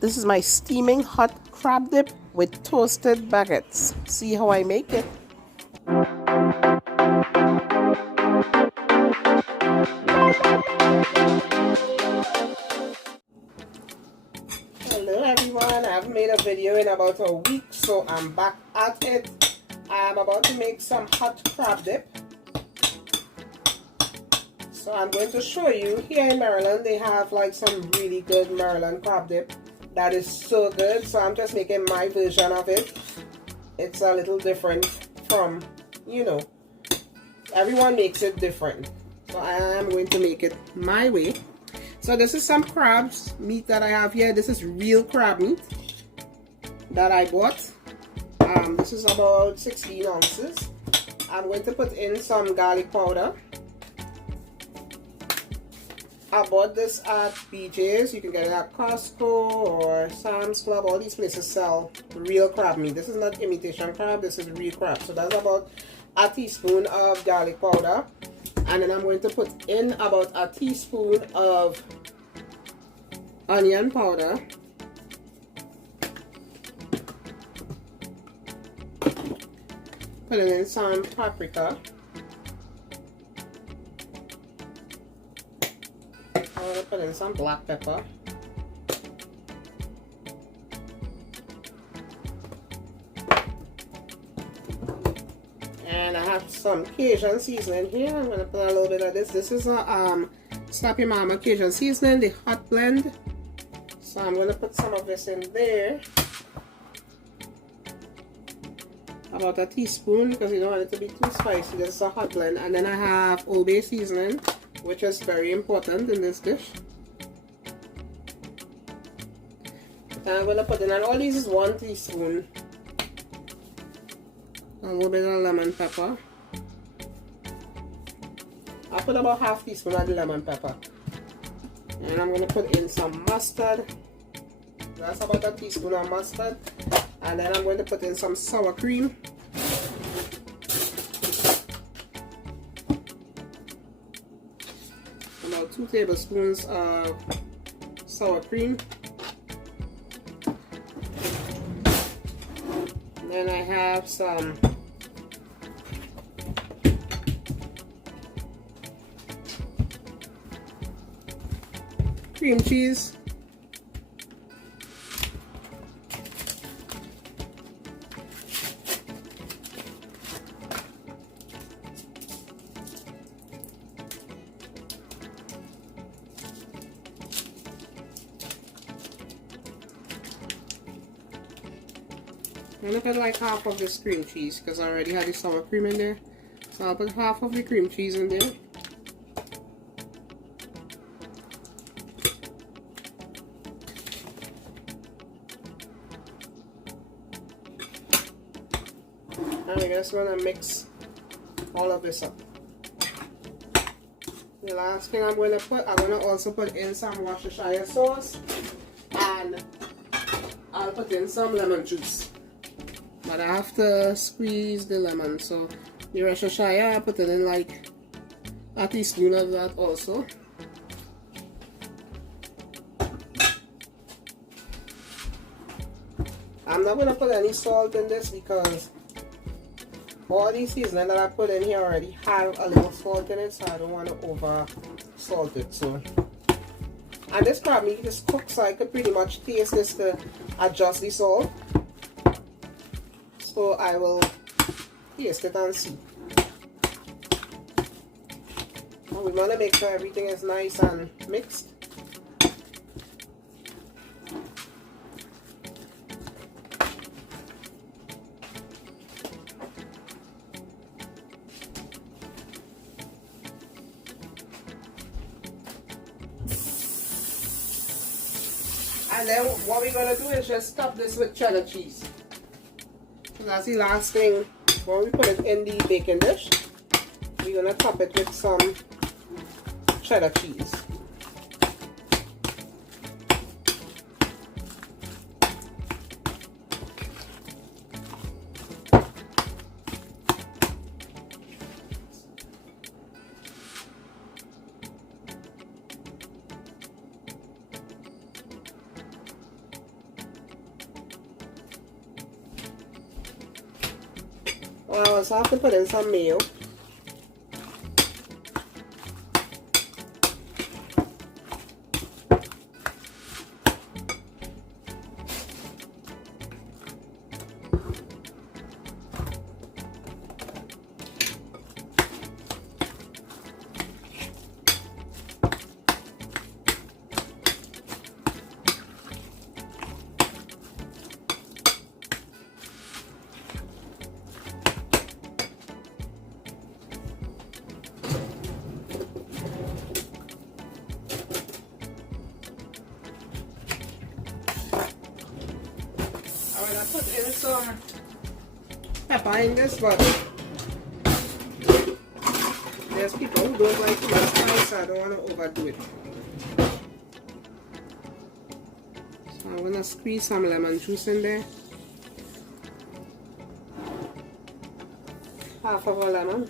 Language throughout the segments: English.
This is my steaming hot crab dip with toasted baguettes. See how I make it? Hello everyone, I haven't made a video in about a week, so I'm back at it. I'm about to make some hot crab dip. So I'm going to show you, here in Maryland they have like some really good Maryland crab dip that is so good. So I'm just making my version of it. It's a little different from, you know, everyone makes it different. So I am going to make it my way. So this is some crabs meat that I have here. This is real crab meat that I bought. This is about 16 ounces. I'm going to put in some garlic powder. I bought this at BJ's. You can get it at Costco or Sam's Club. All these places sell real crab meat. This is not imitation crab, this is real crab. So that's about a teaspoon of garlic powder. And then I'm going to put in about a teaspoon of onion powder. Putting in some paprika. I'm going to put in some black pepper. And I have some Cajun seasoning here. I'm going to put a little bit of this. This is a Stop Your Mama Cajun seasoning, the hot blend. So I'm going to put some of this in there. About a teaspoon because you don't want it to be too spicy. This is a hot blend. And then I have Old Bay seasoning, which is very important in this dish. And I'm going to put in, and all these is 1 teaspoon. A little bit of lemon pepper. I put about half teaspoon of the lemon pepper. And I'm going to put in some mustard. That's about a teaspoon of mustard. And then I'm going to put in some sour cream. About 2 tablespoons of sour cream. And then I have some cream cheese. I'm going to put like half of this cream cheese because I already had the sour cream in there. So I'll put half of the cream cheese in there. And we're just going to mix all of this up. The last thing I'm going to put, I'm going to also put in some Worcestershire sauce. And I'll put in some lemon juice. But I have to squeeze the lemon, so the Worcestershire, I put it in like a teaspoon of that also. I'm not going to put any salt in this because all these seasoning that I put in here already have a little salt in it, so I don't want to over salt it. So, and this crab meat is cooked, so I could pretty much taste this to adjust the salt. So I will taste it and see. And we want to make sure everything is nice and mixed. And then what we're going to do is just top this with cheddar cheese. So that's the last thing. When we put it in the baking dish, we're going to top it with some cheddar cheese. I also have to put in some mayo. I put in some pepper in this, but there's people who don't like too much spice, so I don't want to overdo it. So I'm going to squeeze some lemon juice in there. Half of a lemon.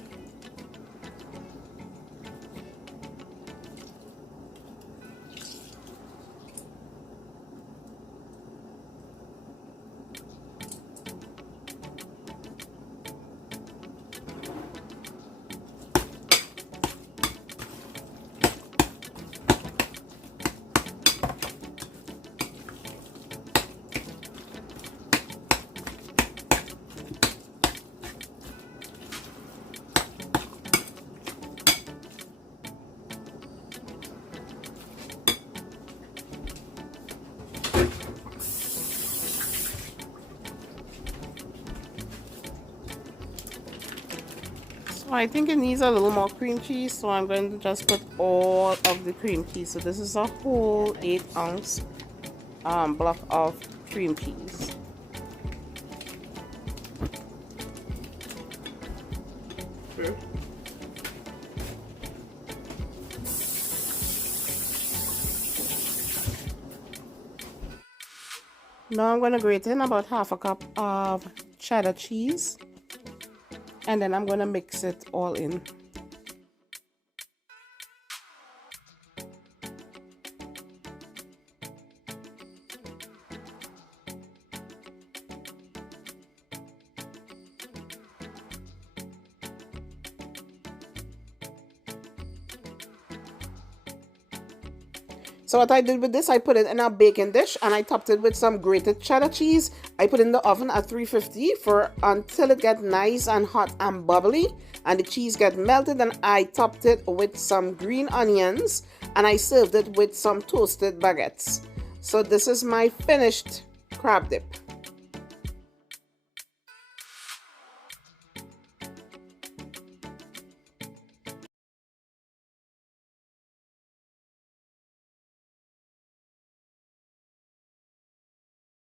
I think it needs a little more cream cheese, so I'm going to just put all of the cream cheese. So this is a whole 8-ounce block of cream cheese. Now I'm going to grate in about half a cup of cheddar cheese. And then I'm going to mix it all in. So what I did with this, I put it in a baking dish and I topped it with some grated cheddar cheese. I put it in the oven at 350 until it gets nice and hot and bubbly and the cheese get melted, and I topped it with some green onions and I served it with some toasted baguettes. So this is my finished crab dip.